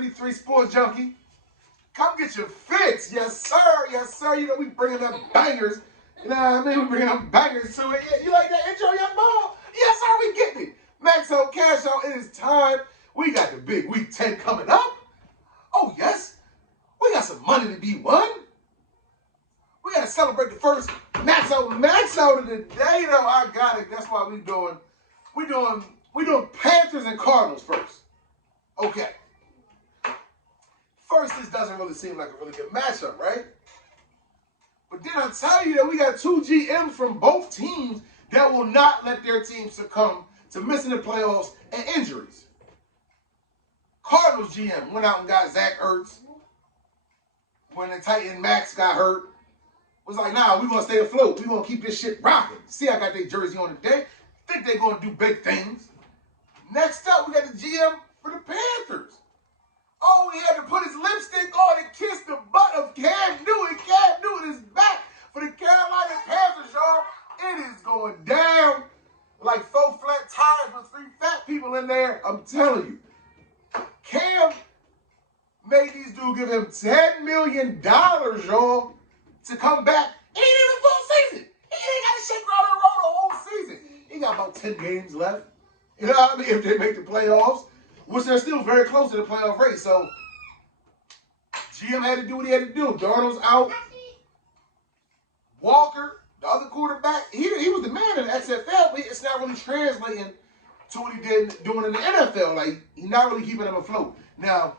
73 Sportsjunky. Come get your fix. Yes, sir. Yes, sir. You know, we bringing up bangers. You know what I mean? We bringing up bangers to it. Yeah, you like that intro, young ball? Yes, sir. We getting it. Maxo Cash Out. It is time. We got the big week 10 coming up. Oh, yes. We got some money to be won. We got to celebrate the first max out of the day, though. I got it. That's why we doing Panthers and Cardinals first. Okay. First, this doesn't really seem like a really good matchup, right? But then I tell you that we got two GMs from both teams that will not let their team succumb to missing the playoffs and injuries. Cardinals GM went out and got Zach Ertz when the Titan Max got hurt. Was like, nah, we gonna stay afloat. We gonna keep this shit rocking. See, I got their jersey on today. Think they gonna do big things. Next up, we got the GM for the Panthers. Oh, he had to put his lipstick on and kiss the butt of Cam Newton. Cam Newton is back for the Carolina Panthers, y'all. It is going down like 4 flat tires with 3 fat people in there. I'm telling you. Cam made these dudes give him $10 million, y'all, to come back. He ain't even a full season. He ain't got to shake around and roll the whole season. He got about 10 games left. You know what I mean? If they make the playoffs, which they're still very close to the playoff race. So, GM had to do what he had to do. Darnold's out. Walker, the other quarterback, he was the man in the XFL, but it's not really translating to what he did doing in the NFL. Like, he's not really keeping them afloat. Now,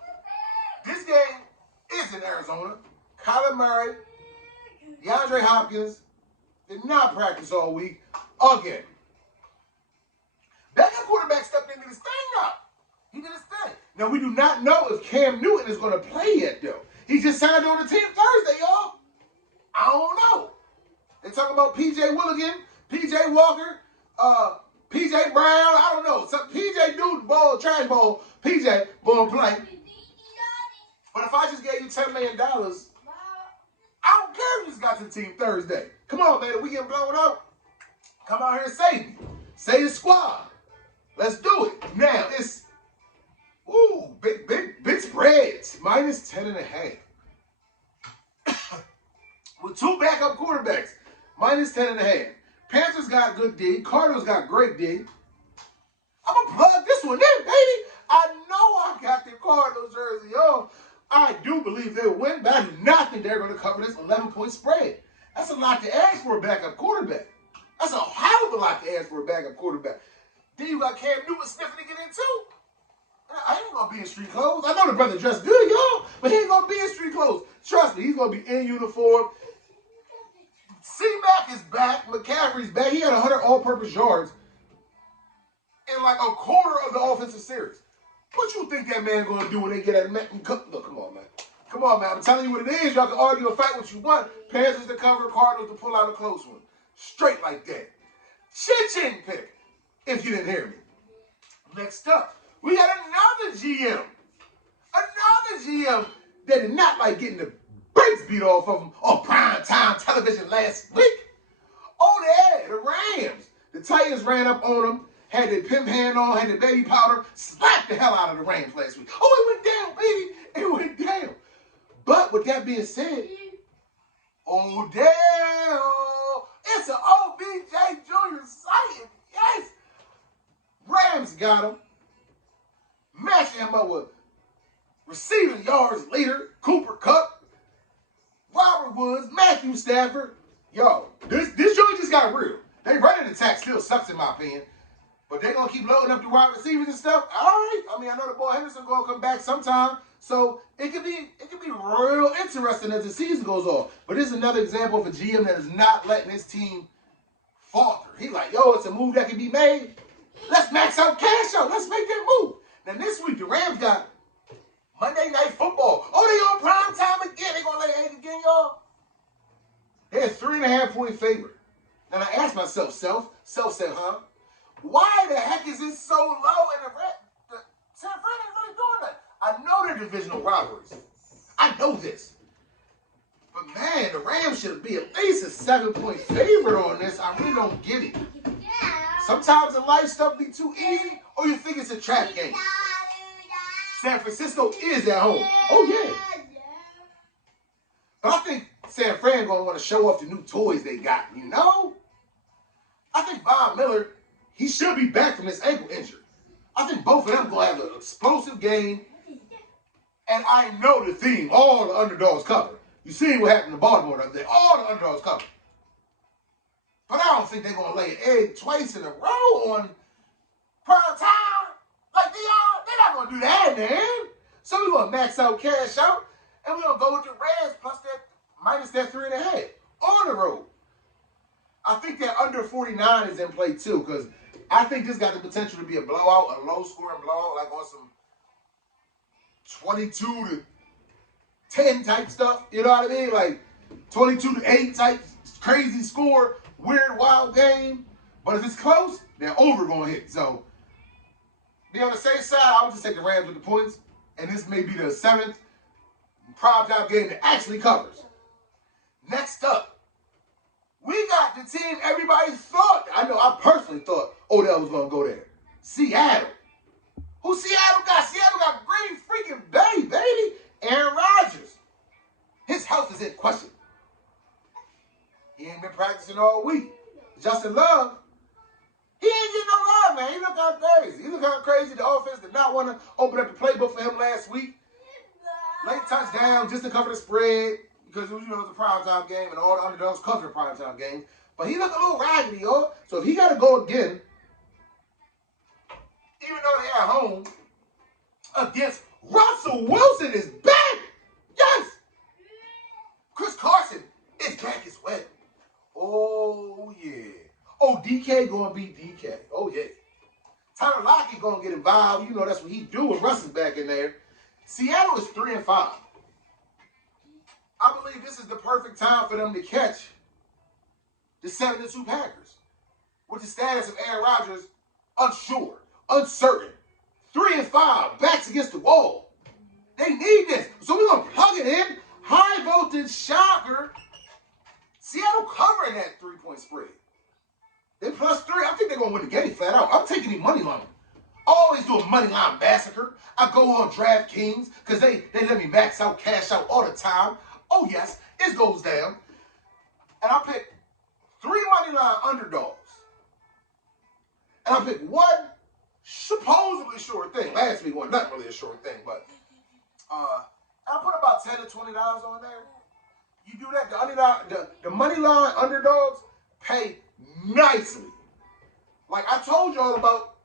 this game is in Arizona. Kyler Murray, DeAndre Hopkins did not practice all week again. Backup quarterback stepped into this thing now. He did his thing. Now, we do not know if Cam Newton is going to play yet, though. He just signed on the team Thursday, y'all. I don't know. They talking about P.J. Willigan, P.J. Walker, P.J. Brown. I don't know. Some P.J. dude, ball, trash ball, P.J. ball play. But if I just gave you $10 million, I don't care if you just got to the team Thursday. Come on, man. If we get blown out, come out here and save me. Save the squad. Let's do it. Now, it's, big spreads. Minus 10.5. With 2 backup quarterbacks. Minus 10.5. Panthers got good D. Cardinals got great D. I'm going to plug this one in, baby. I know I got the Cardinals jersey on. I do believe they'll win, but I do not think they're going to cover this 11-point spread. That's a lot to ask for a backup quarterback. That's a hell of a lot to ask for a backup quarterback. Then you got Cam Newton sniffing to get in too. I ain't going to be in street clothes. I know the brother dressed good, y'all, but he ain't going to be in street clothes. Trust me, he's going to be in uniform. C-Mac is back. McCaffrey's back. He had 100 all-purpose yards in like a quarter of the offensive series. What you think that man going to do when they get at him? Look, come on, man. Come on, man. I'm telling you what it is. Y'all can argue and fight what you want. Panthers to cover, Cardinals to pull out a close one. Straight like that. Chin pick, if you didn't hear me. Next up, we got another GM. Another GM that did not like getting the brakes beat off of him on primetime television last week. Oh, yeah, the Rams. The Titans ran up on them, had their pimp hand on, had the baby powder, slapped the hell out of the Rams last week. Oh, it went down, baby. It went down. But with that being said, Odell, it's an OBJ Jr. sighting. Yes. Rams got him. Matching him up with receiving yards leader, Cooper Kupp, Robert Woods, Matthew Stafford. Yo, this joint just got real. They running attack still sucks in my opinion. But they're going to keep loading up the wide receivers and stuff. All right. I mean, I know the boy Henderson going to come back sometime. So it could be real interesting as the season goes on. But this is another example of a GM that is not letting his team falter. He like, yo, it's a move that can be made. Let's max out cash out. Let's make that move. Now this week, the Rams got Monday Night Football. Oh, they on prime time again. They going to lay 8 again, y'all? They're a 3.5-point favorite. And I asked myself, Self said, huh? Why the heck is it so low in the San Fran ain't really doing that? I know they're divisional rivalries. I know this. But man, the Rams should be at least a 7-point favorite on this. I really don't get it. Sometimes in life stuff be too easy, or you think it's a trap game. San Francisco is at home. Oh, yeah. But I think San Fran going to want to show off the new toys they got, you know? I think Von Miller, he should be back from this ankle injury. I think both of them going to have an explosive game. And I know the theme, all the underdogs cover. You see what happened to Baltimore the other day. All the underdogs cover. But I don't think they're going to lay an egg twice in a row on prime time like they are. They're not going to do that, man. So we're going to max out, cash out, and we're going to go with the Reds plus that minus that 3.5 on the road. I think that under 49 is in play too, because I think this got the potential to be a blowout, a low-scoring blowout, like on some 22-10 type stuff. You know what I mean? Like 22-8 type crazy score, weird, wild game. But if it's close, they're over going to hit. So, be on the safe side, I would just take the Rams with the points. And this may be the 7th primetime game that actually covers. Next up, we got the team everybody thought. I know I personally thought Odell was going to go there. Seattle. Who Seattle got? Seattle got Green freaking Bay, baby. Aaron Rodgers. His health is in question. He ain't been practicing all week. Justin Love, he ain't getting no love, man. He look kind of crazy. He look kind of crazy. The offense did not want to open up the playbook for him last week. Late touchdown just to cover the spread because it was, it was a primetime game and all the underdogs cover the primetime game. But he looked a little raggedy, yo. So if he got to go again, even though they're at home, against Russell Wilson is back. Yes. Chris Carson is back as well. Oh, yeah. Oh, DK going to be DK. Oh, yeah. Tyler Lockett going to get involved. You know, that's what he do when Russ is back in there. Seattle is 3-5. I believe this is the perfect time for them to catch the 7-2 Packers. With the status of Aaron Rodgers unsure, uncertain. 3-5, backs against the wall. They need this. So we're going to plug it in. High voltage shocker. Seattle covering that 3-point spread. They +3. I think they're going to win the game flat out. I'm taking the money line. I always do a money line massacre. I go on DraftKings because they let me max out, cash out all the time. Oh, yes, it goes down. And I pick 3 money line underdogs. And I pick one supposedly short thing. Last week wasn't not really a short thing, but I put about $10 to $20 on there. You do that, the money line underdogs pay nicely. Like I told y'all about.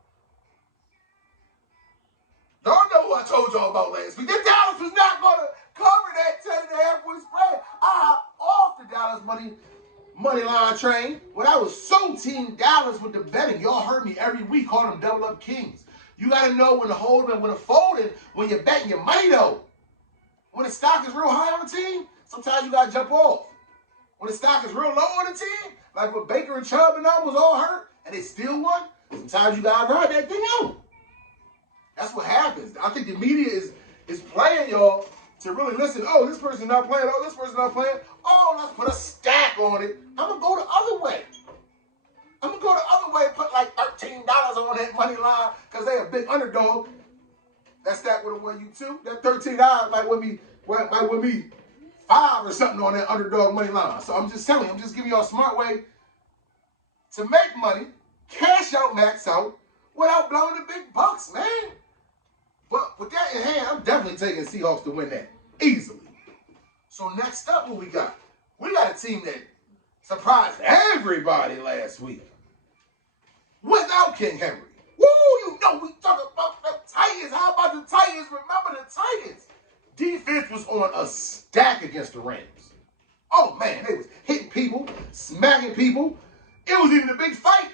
Y'all know who I told y'all about last week. The Dallas was not going to cover that 10.5-point spread. I hopped off the Dallas money line train when I was so team Dallas with the betting. Y'all heard me every week call them double up kings. You got to know when to hold and when to fold it when you're betting your money though. When the stock is real high on the team, sometimes you got to jump off. When the stock is real low on the team, like when Baker and Chubb and them was all hurt and they still won, sometimes you got to ride that thing out. That's what happens. I think the media is playing y'all to really listen. Oh, this person's not playing. Oh, this person's not playing. Oh, let's put a stack on it. I'm going to go the other way. I'm going to go the other way and put like $13 on that money line because they a big underdog. That stack would have won you $2. That $13 might win me 5 or something on that underdog money line. So I'm just telling you, I'm just giving y'all a smart way to make money, cash out, max out, without blowing the big bucks, man. But with that in hand, I'm definitely taking Seahawks to win that easily. So next up, what we got? We got a team that surprised everybody last week without King Henry. Woo, you know we talking about the Titans. How about the Titans? Remember the Titans. Defense was on a stack against the Rams. Oh, man, they was hitting people, smacking people. It was even a big fight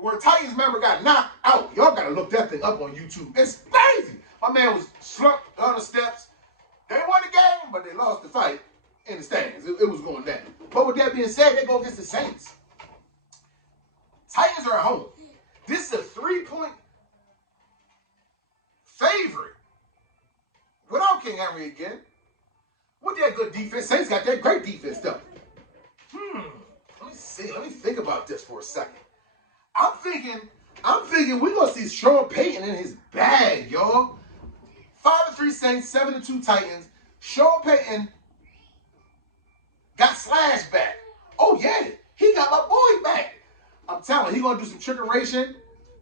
where a Titans member got knocked out. Y'all got to look that thing up on YouTube. It's crazy. My man was slumped on the steps. They won the game, but they lost the fight in the standings. It was going down. But with that being said, they go against the Saints. Titans are at home. This is a 3-point favorite. Without King Henry again. With that good defense. Saints got that great defense, though. Let me see. Let me think about this for a second. I'm thinking I'm thinking we're going to see Sean Payton in his bag, y'all. 5-3 Saints, 7-2 Titans. Sean Payton got Slash back. Oh, yeah. He got my boy back. I'm telling you, he's going to do some trickeration.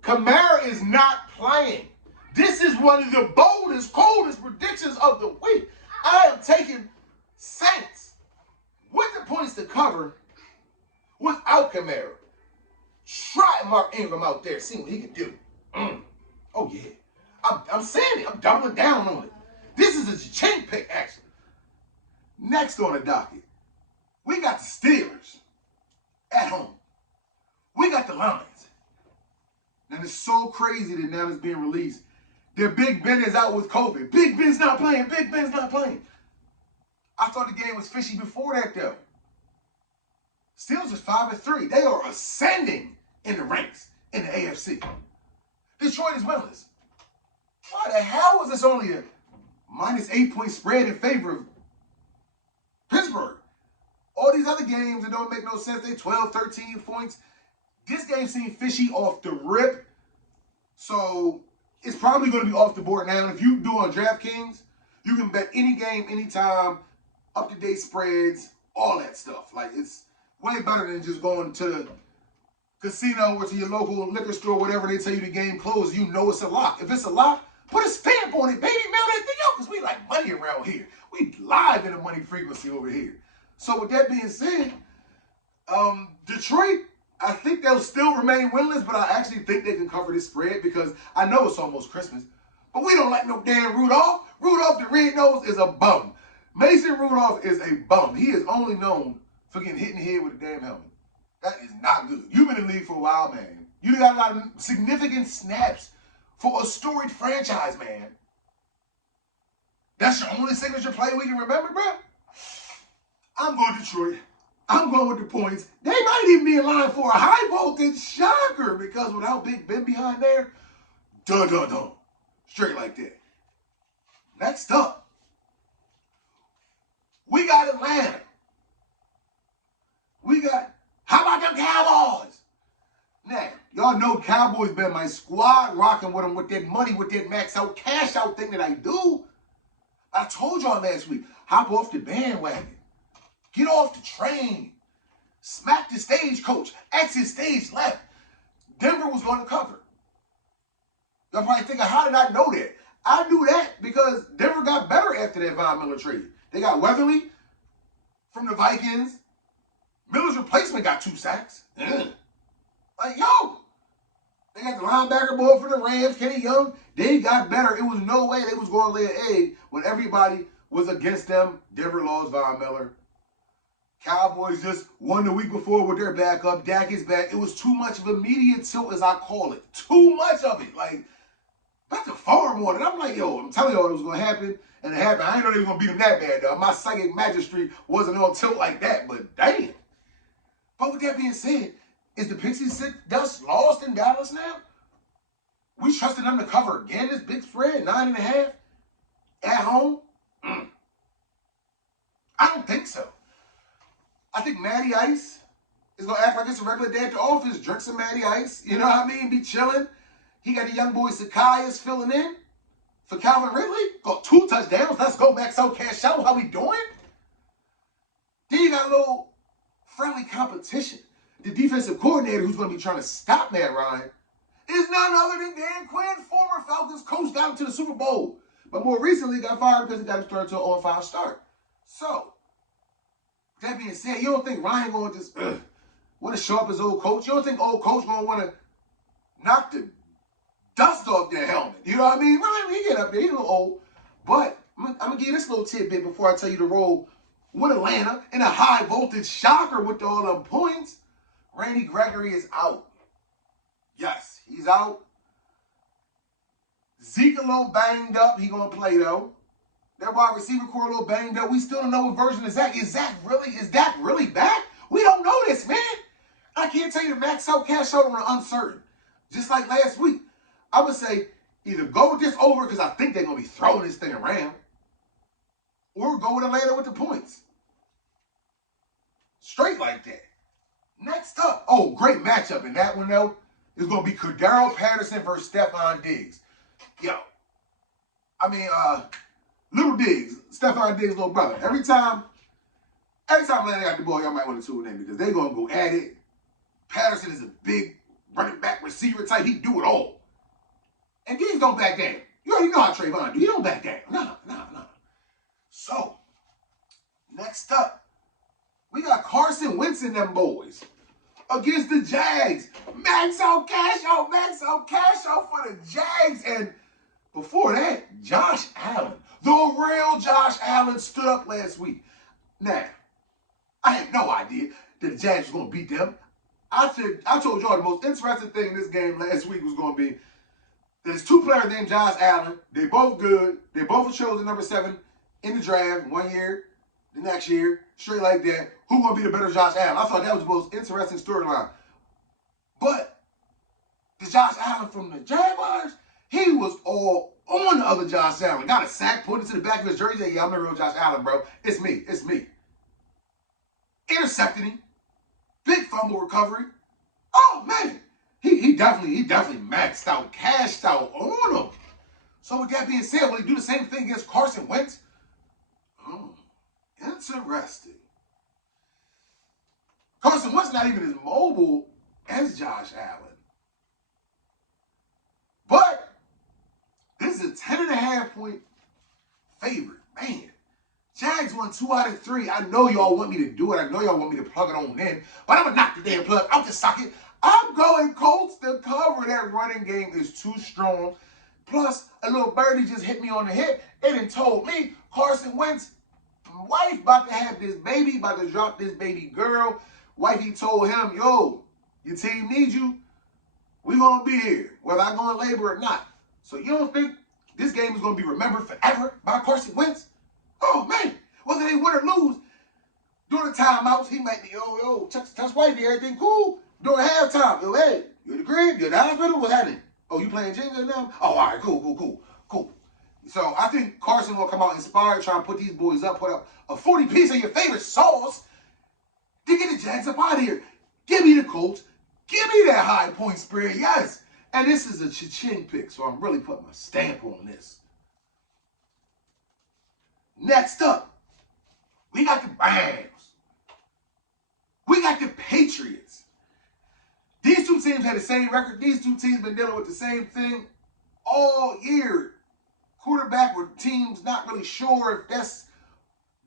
Cardero is not playing. This is one of the boldest, coldest predictions of the week. I am taking Saints with the points to cover without Cardero. Try Mark Ingram out there, see what he can do. Oh, yeah. I'm saying it. I'm doubling down on it. This is a chain pick, actually. Next on the docket, we got the Steelers at home. We got the Lions. And it's so crazy that now it's being released. Their Big Ben is out with COVID. Big Ben's not playing. Big Ben's not playing. I thought the game was fishy before that, though. Steelers is 5-3. They are ascending in the ranks in the AFC. Detroit is winless. Why the hell was this only a minus 8-point spread in favor of Pittsburgh? All these other games that don't make no sense, they 12, 13 points. This game seemed fishy off the rip. So it's probably going to be off the board now. If you do on DraftKings, you can bet any game, anytime, up-to-date spreads, all that stuff. Like, it's way better than just going to the casino or to your local liquor store, whatever they tell you the game closed. You know it's a lock. If it's a lock, put a stamp on it, baby. Mail that thing out, because we like money around here. We live in the money frequency over here. So with that being said, Detroit, I think they'll still remain winless, but I actually think they can cover this spread because I know it's almost Christmas. But we don't like no damn Rudolph. Rudolph the Red-Nosed is a bum. Mason Rudolph is a bum. He is only known for getting hit in the head with a damn helmet. That is not good. You've been in the league for a while, man. You got a lot of significant snaps for a storied franchise, man. That's your only signature play we can remember, bro? I'm going Detroit. I'm going with the points. They might even be in line for a high voltage shocker because without Big Ben behind there, dun-dun-dun. Straight like that. Next up, we got Atlanta. How about them Cowboys? Now, y'all know Cowboys been my squad, rocking with them with that money, with that max out, cash out thing that I do. I told y'all last week, hop off the bandwagon. Get off the train. Smack the stagecoach. Exit stage left. Denver was going to cover. Y'all probably thinking, how did I know that? I knew that because Denver got better after that Von Miller trade. They got Weatherly from the Vikings. Miller's replacement got 2 sacks. Like, yo. They got the linebacker boy for the Rams, Kenny Young. They got better. It was no way they was going to lay an egg when everybody was against them. Denver lost Von Miller. Cowboys just won the week before with their backup. Dak is back. It was too much of a media tilt, as I call it. Too much of it. Like, about to farm on it. I'm like, yo, I'm telling y'all it was going to happen. And it happened. I didn't know they were going to beat them that bad, though. My psychic magistry wasn't on tilt like that, but damn. But with that being said, is the Pixies dust lost in Dallas now? We trusted them to cover again this big spread, 9.5 at home? I don't think so. I think Matty Ice is going to act like it's a regular day at the office, drink some Matty Ice, you know what I mean, be chilling. He got the young boy Sakias filling in for Calvin Ridley. Got 2 touchdowns. Let's go, max out, cash out. How we doing? Then you got a little friendly competition. The defensive coordinator who's going to be trying to stop Matt Ryan is none other than Dan Quinn, former Falcons coach, got him to the Super Bowl. But more recently got fired because he got him started to an on-fire start. So, that being said, you don't think Ryan going to just want to show up as old coach? You don't think old coach going to want to knock the dust off their helmet? You know what I mean? Ryan, he get up there. He's a little old. But I'm going to give you this little tidbit before I tell you to roll with Atlanta in a high voltage shocker with all them points. Randy Gregory is out. Yes, he's out. Zeke a little banged up. He going to play, though. That wide receiver core a little banged up. We still don't know what version of Zach. Is Dak really back? We don't know this, man. I can't tell you the max out, cash out on uncertain. Just like last week. I would say either go with this over because I think they're going to be throwing this thing around, or go with Atlanta with the points. Straight like that. Next up. Oh, great matchup in that one, though. is going to be Cardero, Patterson versus Stefan Diggs. Yo. I mean, little Diggs, Stefan Diggs' little brother. Every time Atlanta got the ball, y'all might want to tune in because they're going to go at it. Patterson is a big running back receiver type. He do it all. And Diggs don't back down. You already know how Trayvon do. He don't back down. Nah. So, next up, we got Carson Wentz and them boys against the Jags. Max out cash out for the Jags. And before that, Josh Allen. The real Josh Allen stood up last week. Now, I had no idea that the Jags were going to beat them. I told y'all the most interesting thing in this game last week was going to be there's two players named Josh Allen. They both good. They both were chosen number 7 in the draft 1 year, the next year, straight like that. Who going to be the better Josh Allen? I thought that was the most interesting storyline. But the Josh Allen from the Jaguars, he was all on the other Josh Allen. Got a sack, put it to the back of his jersey. Said, yeah, I'm the real Josh Allen, bro. It's me. Intercepted him. Big fumble recovery. Oh, man. He definitely maxed out, cashed out on him. So with that being said, will he do the same thing against Carson Wentz? Interesting. Carson Wentz not even as mobile as Josh Allen. But this is a 10.5-point favorite. Man, Jags won 2 out of 3. I know y'all want me to do it. I know y'all want me to plug it on in. But I'm going to knock the damn plug out the socket. I'm going Colts to cover. That running game is too strong. Plus, a little birdie just hit me on the hip. It done told me Carson Wentz, wife about to have this baby, about to drop this baby girl. Wifey told him, yo, your team needs you. We going to be here, whether I go in labor or not. So you don't think this game is going to be remembered forever by Carson Wentz? Oh, man. Whether they win or lose, during the timeouts, he might be, yo, touch wifey, everything cool. During halftime, yo, hey, you in the crib? You in the hospital? What's happening? Oh, you playing Jenga now? Oh, all right, cool. So I think Carson will come out inspired, try and put these boys up, put up a 40-piece of your favorite sauce to get the Jags up out of here. Give me the Colts. Give me that high point spread, yes. And this is a cha-ching pick, so I'm really putting my stamp on this. Next up, we got the Browns. We got the Patriots. These two teams had the same record. These two teams been dealing with the same thing all year. Quarterback with teams not really sure if that's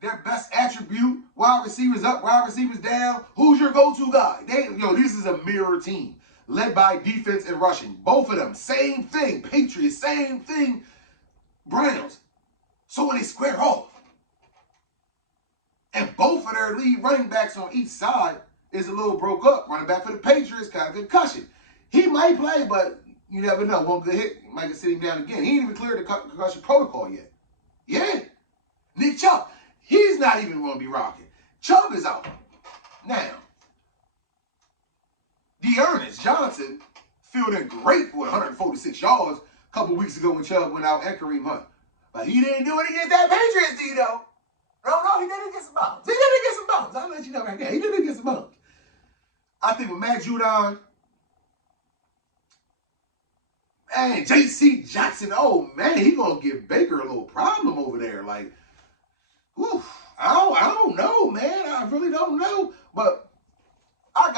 their best attribute. Wide receivers up, wide receivers down. Who's your go-to guy? This is a mirror team led by defense and rushing. Both of them, same thing. Patriots, same thing. Browns. So when they square off, and both of their lead running backs on each side is a little broke up. Running back for the Patriots, kind of concussion. He might play, but you never know. One good hit might get sit him down again. He ain't even cleared the concussion protocol yet. Yeah. Nick Chubb, he's not even going to be rocking. Chubb is out. Now, Dearness Johnson fielding great for 146 yards a couple weeks ago when Chubb went out and Kareem Hunt. But he didn't do it against that Patriots D, though. No, he didn't get some bounds. I'll let you know right there. He didn't get some bounds. I think with Matt Judon and J.C. Jackson, oh, man, he going to give Baker a little problem over there. Like, I don't know, man. I really don't know. But I'm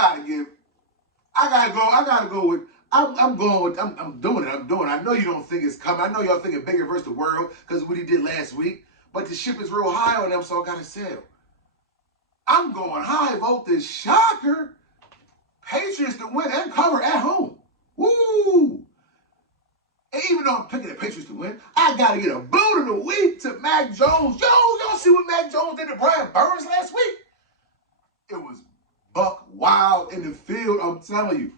doing it. I know you don't think it's coming. I know y'all thinking Baker versus the world because of what he did last week. But the ship is real high on them, so I got to sell. I'm going high voltage shocker. Patriots to win and cover at home. Woo! And even though I'm picking the Patriots to win, I got to get a boot of the week to Mac Jones. Y'all see what Mac Jones did to Brian Burns last week? It was buck wild in the field, I'm telling you.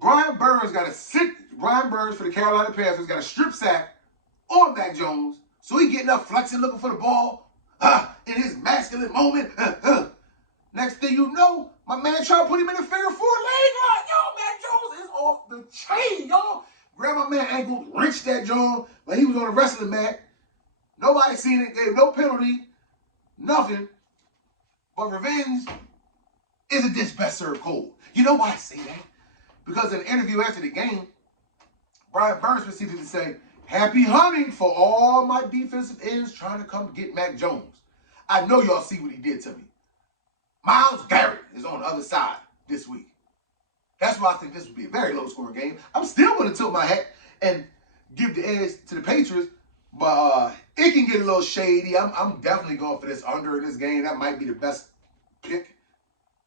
Brian Burns for the Carolina Panthers got a strip sack on Mac Jones. So he getting up, flexing, looking for the ball in his masculine moment. Next thing you know, my man trying to put him in the figure 4 leg line. Yo, Mac Jones is off the chain, y'all. Grab my man ankle, wrenched that Jones like he was on a wrestling mat. Nobody seen it, gave no penalty, nothing. But revenge is a dish best served cold. You know why I say that? Because in an interview after the game, Brian Burns proceeded to say, "Happy hunting for all my defensive ends trying to come get Mac Jones. I know y'all see what he did to me. Myles Garrett is on the other side this week." That's why I think this would be a very low-scoring game. I'm still going to tilt my hat and give the edge to the Patriots, but it can get a little shady. I'm definitely going for this under in this game. That might be the best pick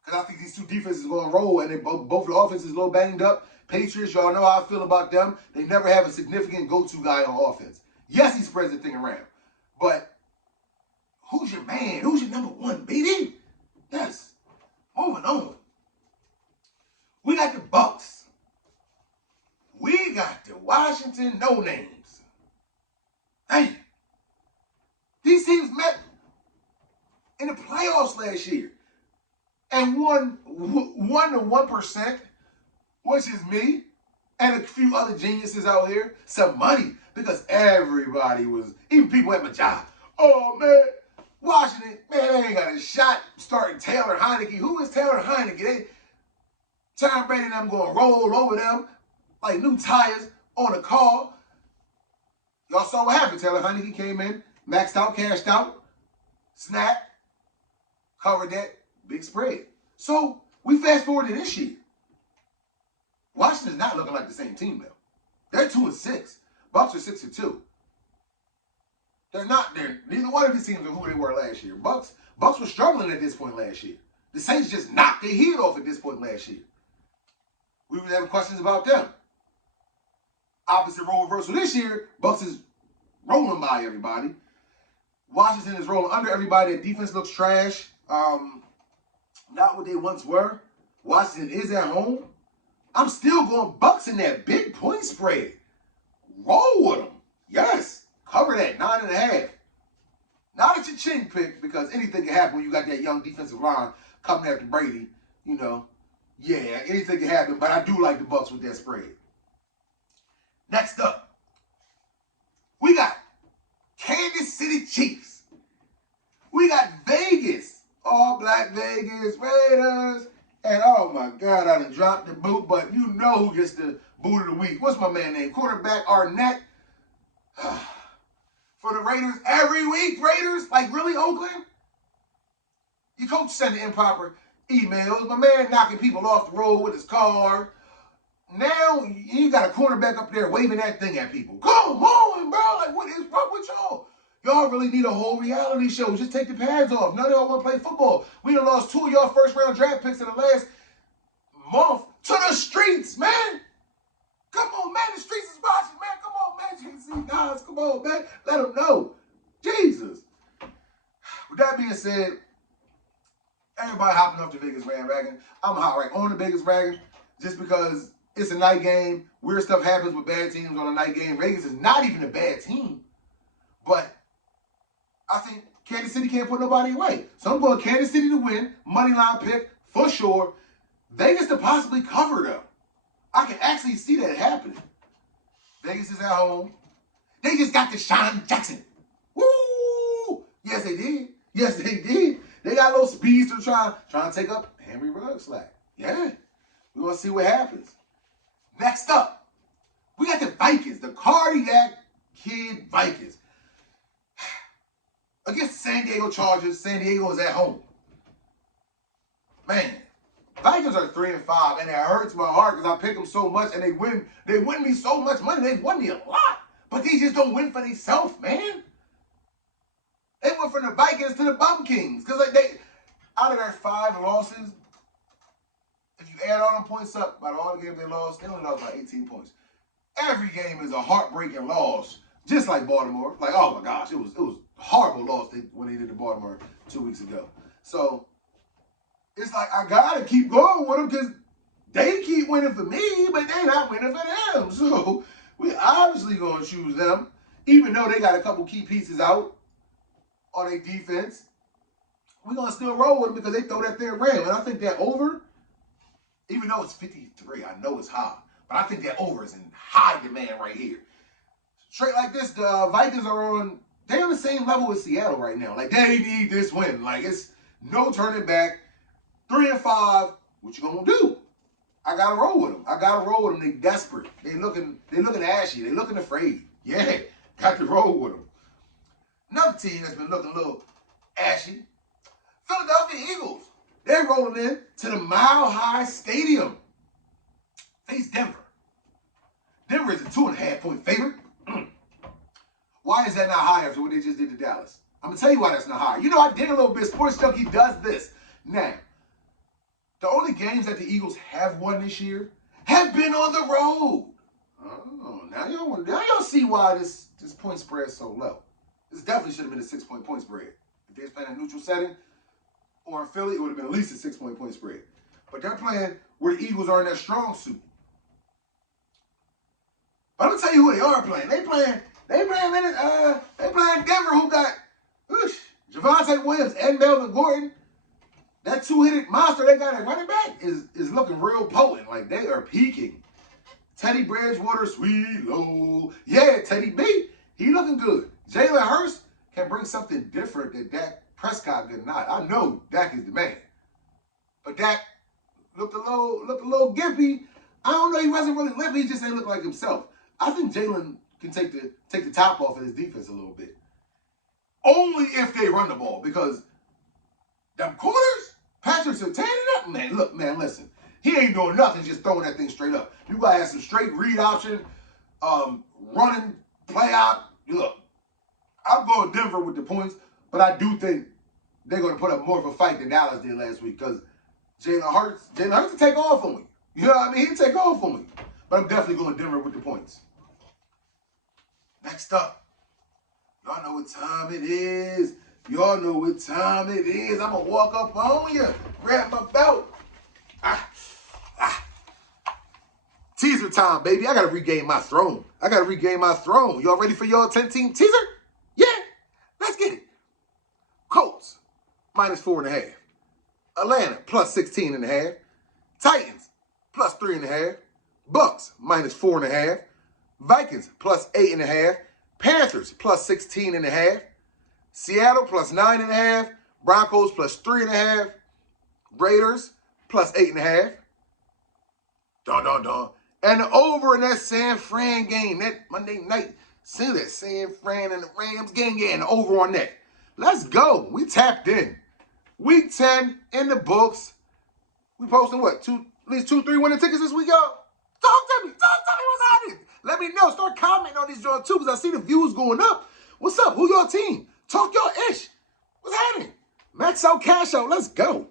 because I think these two defenses are going to roll, and they both the offenses a little banged up. Patriots, y'all know how I feel about them. They never have a significant go-to guy on offense. Yes, he spreads the thing around, but who's your man? Who's your number one, baby? Yes. Moving on. We got the Bucks. We got the Washington no-names. Hey, these teams met in the playoffs last year and won to 1%, which is me and a few other geniuses out here, some money because everybody was, even people at my job. Oh, man, Washington, man, they ain't got a shot starting Taylor Heineke. Who is Taylor Heineke? Tom Brady and them going to roll over them like new tires on a car. Y'all saw what happened. Taylor Heineke came in, maxed out, cashed out, snapped, covered that, big spread. So we fast forward to this year. Washington's not looking like the same team now. They're 2-6. Bucks are 6-2. They're not there. Neither one of these teams are who they were last year. Bucks were struggling at this point last year. The Saints just knocked their head off at this point last year. We were having questions about them. Opposite role reversal this year, Bucks is rolling by everybody. Washington is rolling under everybody. Their defense looks trash. Not what they once were. Washington is at home. I'm still going Bucks in that big point spread. Roll with them. Yes. Cover that, 9.5. Not at your chin pick because anything can happen when you got that young defensive line coming after Brady. You know, yeah, anything can happen, but I do like the Bucks with that spread. Next up, we got Kansas City Chiefs. We got Vegas, all black Vegas Raiders. And oh my God, I done dropped the boot, but you know who gets the boot of the week. What's my man name? Quarterback Arnett. For the Raiders every week, Raiders? Like really, Oakland? Your coach sending improper emails. My man knocking people off the road with his car. Now you got a cornerback up there waving that thing at people. Come on, bro. Like, what is wrong with y'all? Y'all really need a whole reality show. Just take the pads off. None of y'all want to play football. We done lost 2 of y'all first-round draft picks in the last month to the streets, man. Come on, man. The streets is watching, man. Come on, man. JC guys, come on, man. Let them know. Jesus. With that being said, everybody hopping off the Vegas bandwagon. I'm hot right on the Vegas wagon just because it's a night game. Weird stuff happens with bad teams on a night game. Vegas is not even a bad team. But I think Kansas City can't put nobody away. So I'm going Kansas City to win. Money line pick for sure. Vegas to possibly cover them. I can actually see that happening. Vegas is at home. They just got Deshaun Jackson. Woo! Yes, they did. Yes, they did. They got a little speedster trying to take up Henry Ruggs slack. Yeah. We're going to see what happens. Next up, we got the Vikings, the cardiac kid Vikings. Against the San Diego Chargers. San Diego is at home. Man, Vikings are 3-5, and it hurts my heart because I pick them so much, and they win me so much money. They won me a lot, but they just don't win for themselves, man. They went from the Vikings to the Bum Kings because like they, out of their 5 losses, if you add all them points up, by all the games they lost, they only lost by 18 points. Every game is a heartbreaking loss, just like Baltimore. Like, oh my gosh, it was a horrible loss when they did to Baltimore 2 weeks ago. So it's like I gotta keep going with them because they keep winning for me, but they not winning for them. So we obviously gonna choose them, even though they got a couple key pieces out on their defense. We're gonna still roll with them because they throw that thing around. And I think that over, even though it's 53, I know it's high, but I think that over is in high demand right here. Straight like this, the Vikings are on, they're on the same level as Seattle right now. Like, they need this win. Like, it's no turning back. 3-5, what you gonna do? I gotta roll with them. I gotta roll with them. They desperate. They looking ashy. They looking afraid. Yeah, got to roll with them. Another team that's been looking a little ashy, Philadelphia Eagles. They're rolling in to the Mile High Stadium. Face Denver. Denver is a 2.5-point favorite. Why is that not high after what they just did to Dallas? I'm going to tell you why that's not high. You know, I did a little bit. Sportsjunky does this. Now, the only games that the Eagles have won this year have been on the road. Oh, now y'all see why this point spread is so low. This definitely should have been a 6-point spread. If they was playing a neutral setting or in Philly, it would have been at least a 6-point spread. But they're playing where the Eagles are in their strong suit. But I'm gonna tell you who they are playing. They playing Denver, who got Javonte Williams and Melvin Gordon. That two-headed monster they got at running back is looking real potent. Like, they are peaking. Teddy Bridgewater, sweet low. Yeah, Teddy B, he looking good. Jalen Hurts can bring something different that Dak Prescott could not. I know Dak is the man. But Dak looked a little gimpy. I don't know, he wasn't really limpy, he just ain't look like himself. I think Jalen can take the top off of his defense a little bit. Only if they run the ball, because them corners, Patterson tearing it up. Man, look, man, listen. He ain't doing nothing, just throwing that thing straight up. You gotta have some straight read option, running, play out. Look, I'm going Denver with the points, but I do think they're gonna put up more of a fight than Dallas did last week, because Jalen Hurts will take off on me. You know what I mean? He'll take off on me. But I'm definitely going Denver with the points. Next up, y'all know what time it is. Y'all know what time it is. I'm going to walk up on you, grab my belt. Teaser time, baby. I got to regain my throne. Y'all ready for your 10-team teaser? Yeah, let's get it. Colts, -4.5. Atlanta, +16.5. Titans, +3.5. Bucks, -4.5. Vikings, +8.5. Panthers, +16.5. Seattle, +9.5. Broncos, +3.5. Raiders, +8.5. And the over in that San Fran game, that Monday night, see that San Fran and the Rams game, yeah, and the over on that. Let's go. We tapped in. Week 10 in the books. We posting what? At least 2-3 winning tickets this week, y'all? Talk to me what's happening. Let me know. Start commenting on these joints too, because I see the views going up. What's up? Who your team? Talk your ish. What's happening? Max out, cash out. Let's go.